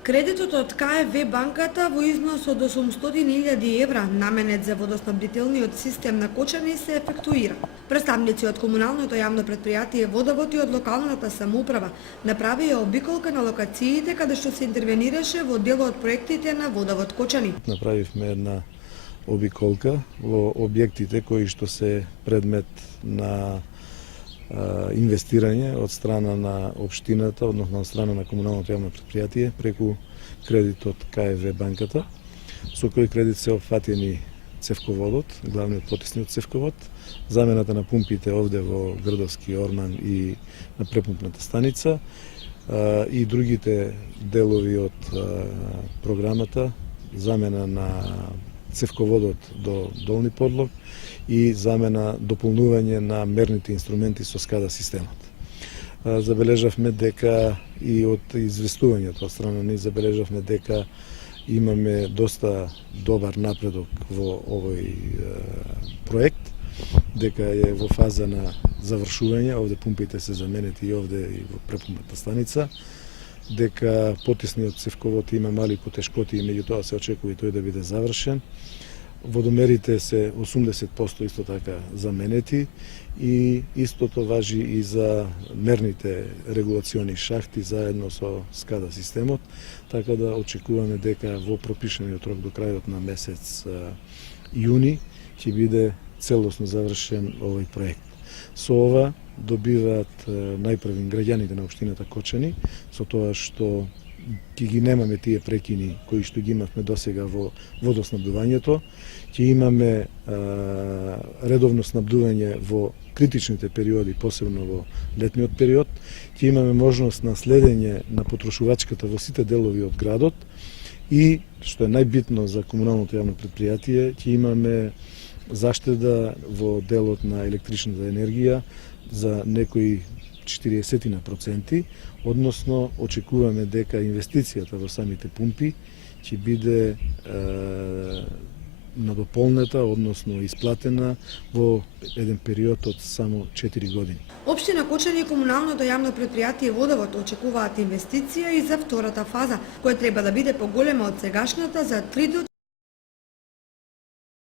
Кредитот од КФВ банката во износ од 800.000 евра, наменет за водоснабдителниот систем на Кочани, се ефектуира. Представници од комуналното јавно предпријатие Водовод и од локалната самоуправа направија обиколка на локациите каде што се интервенираше во дел од проектите на Водовод Кочани. Направивме една обиколка во објектите кои што се предмет на инвестирање од страна на општината, односно од страна на комуналното јавно предпријатие преку кредит од КФВ банката, со кој кредит се опфатени цевководот, главниот потисниот цевковод, замената на пумпите овде во Грдовски Орман и на препумпната станица и другите делови од програмата, замена на цевководот до долни подлог и замена дополнување на мерните инструменти со SCADA системот. Забележавме дека и од известувањето од страна ни забележавме дека имаме доста добар напредок во овој проект, дека е во фаза на завршување, овде пумпите се заменети и овде и во препумпната станица, дека потисниот цевковод има мали потешкоти и меѓутоа се очекува и тој да биде завршен. Водомерите се 80% исто така заменети и истото важи и за мерните регулациони шахти заедно со SCADA системот, така да очекуваме дека во пропишаниот рок до крајот на месец јуни ќе биде целосно завршен овој проект. Со ова добиваат најпрвен граѓаните на општината Кочани, со тоа што ќе ги немаме тие прекини кои што ги имавме досега во водоснабдувањето, ќе имаме редовно снабдување во критичните периоди, посебно во летниот период, ќе имаме можност на следење на потрошувачката во сите делови од градот и, што е најбитно за комуналното јавно предпријатие, ќе имаме заштеда во делот на електричната енергија за некои 40%, односно очекуваме дека инвестицијата во самите пумпи ќе биде надополнета, односно исплатена во еден период од само 4 години. Општина Кочани и комуналното јавно предпријатие Водовод очекуваат инвестиција и за втората фаза, која треба да биде поголема од сегашната за 3 до